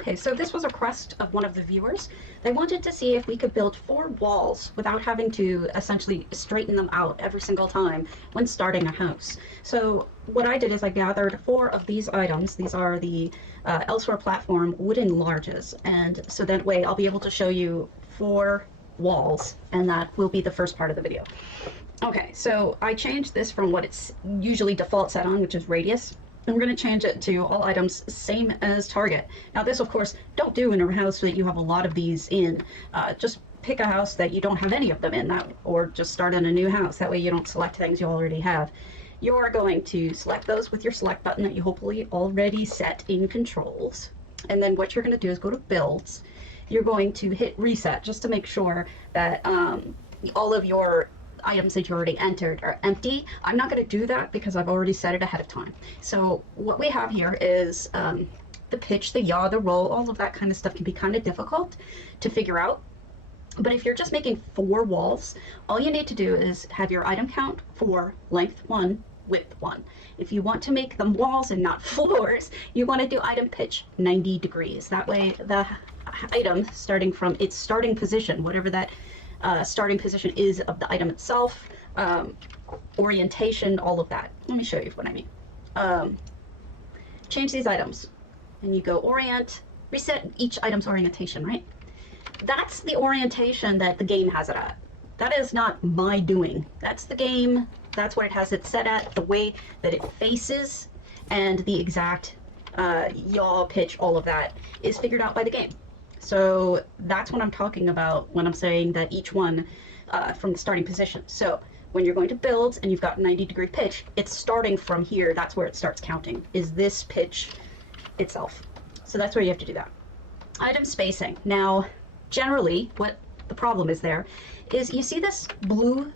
Okay, so this was a request of one of the viewers. They wanted to see if we could build 4 walls without having to essentially straighten them out every single time when starting a house. So what I did is I gathered 4 of these items. These are the Elsewhere platform wooden larges, and so that way I'll be able to show you 4 walls, and that will be the first part of the video. Okay, so I changed this from what it's usually default set on, which is radius. And we're going to change it to all items same as target. Now this, of course, don't do in a house that you have a lot of these in. Just pick a house that you don't have any of them in, or just start in a new house. That way you don't select things you already have. You're going to select those with your select button that you hopefully already set in controls. And then what you're going to do is go to builds. You're going to hit reset just to make sure that all of your items that you already entered are empty. I'm not going to do that because I've already set it ahead of time. So what we have here is the pitch, the yaw, the roll, all of that kind of stuff can be kind of difficult to figure out. But if you're just making 4 walls, all you need to do is have your item count 4, length 1, width 1. If you want to make them walls and not floors, you want to do item pitch 90 degrees. That way the item, starting from its starting position, whatever that starting position is of the item itself, orientation, all of that. Let me show you what I mean. Change these items, and you go orient, reset each item's orientation, right? That's the orientation that the game has it at. That is not my doing. That's the game. That's what it has it set at, the way that it faces, and the exact yaw, pitch, all of that is figured out by the game. So that's what I'm talking about when I'm saying that each one from the starting position. So when you're going to build and you've got 90-degree pitch, it's starting from here. That's where it starts counting, is this pitch itself. So that's where you have to do that. Item spacing. Now, generally, what the problem is there is you see this blue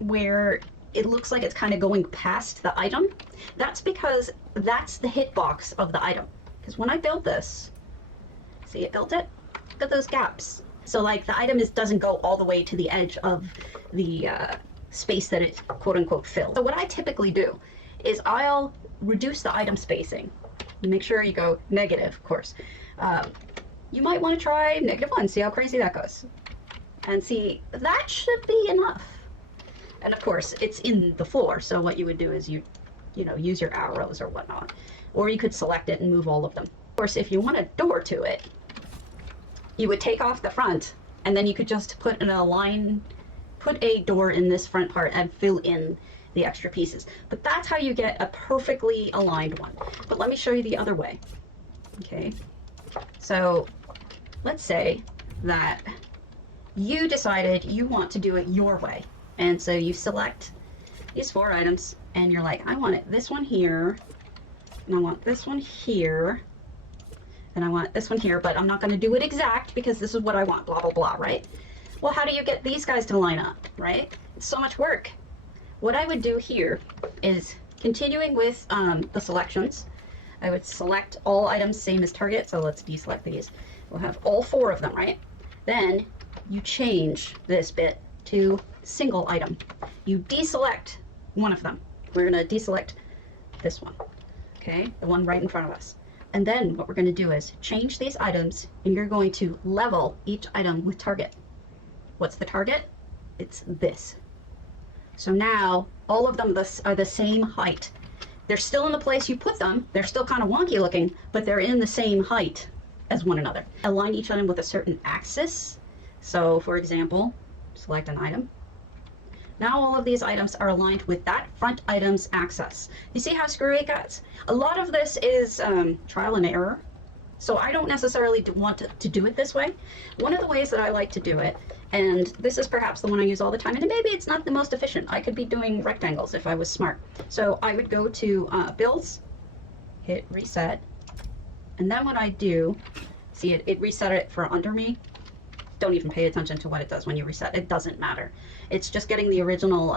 where it looks like it's kind of going past the item. That's because that's the hitbox of the item. Because when I build this, see, it built it? Look at those gaps. So like the item doesn't go all the way to the edge of the space that it quote unquote fills. So what I typically do is I'll reduce the item spacing. Make sure you go negative, of course. You might want to try -1, see how crazy that goes. And see, that should be enough. And of course, it's in the floor, so what you would do is you use your arrows or whatnot. Or you could select it and move all of them. Of course, if you want a door to it, you would take off the front, and then you could just put a door in this front part and fill in the extra pieces. But that's how you get a perfectly aligned one. But let me show you the other way. Okay, so let's say that you decided you want to do it your way. And so you select these 4 items, and you're like, I want this one here, and I want this one here, and I want this one here, but I'm not going to do it exact because this is what I want, blah, blah, blah, right? Well, how do you get these guys to line up, right? It's so much work. What I would do here is, continuing with the selections, I would select all items same as target, so let's deselect these. We'll have all 4 of them, right? Then you change this bit to single item. You deselect one of them. We're going to deselect this one, okay? The one right in front of us. And then what we're going to do is change these items, and you're going to level each item with target. What's the target? It's this. So now all of them are the same height. They're still in the place you put them. They're still kind of wonky looking, but they're in the same height as one another. Align each item with a certain axis. So for example, select an item. Now all of these items are aligned with that front item's axis. You see how screwy it gets? A lot of this is trial and error. So I don't necessarily want to do it this way. One of the ways that I like to do it, and this is perhaps the one I use all the time, and maybe it's not the most efficient. I could be doing rectangles if I was smart. So I would go to builds, hit reset, and then what I do, see it reset it for under me. Don't even pay attention to what it does when you reset. It doesn't matter. It's just getting the original,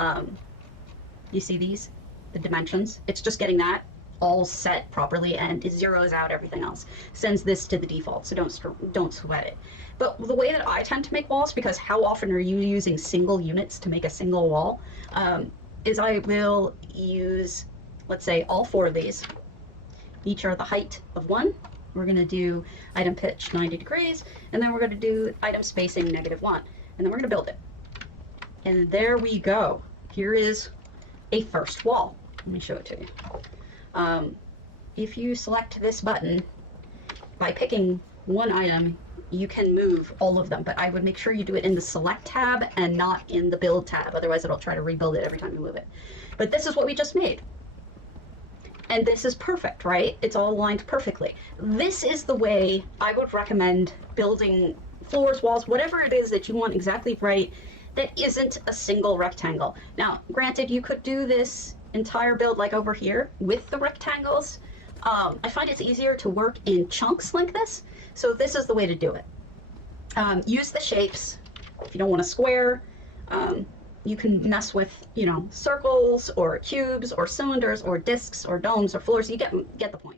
you see these, the dimensions? It's just getting that all set properly, and it zeroes out everything else. Sends this to the default, so don't sweat it. But the way that I tend to make walls, because how often are you using single units to make a single wall, is I will use, let's say, all 4 of these. Each are the height of 1, We're going to do item pitch 90 degrees, and then we're going to do item spacing -1, and then we're going to build it. And there we go. Here is a first wall. Let me show it to you. If you select this button, by picking one item, you can move all of them, but I would make sure you do it in the select tab and not in the build tab. Otherwise it'll try to rebuild it every time you move it. But this is what we just made. And this is perfect, right? It's all aligned perfectly. This is the way I would recommend building floors, walls, whatever it is that you want exactly right, that isn't a single rectangle. Now, granted, you could do this entire build like over here with the rectangles. I find it's easier to work in chunks like this, so this is the way to do it. Use the shapes. If you don't want a square, you can mess with, you know, circles or cubes or cylinders or discs or domes or floors. You get the point.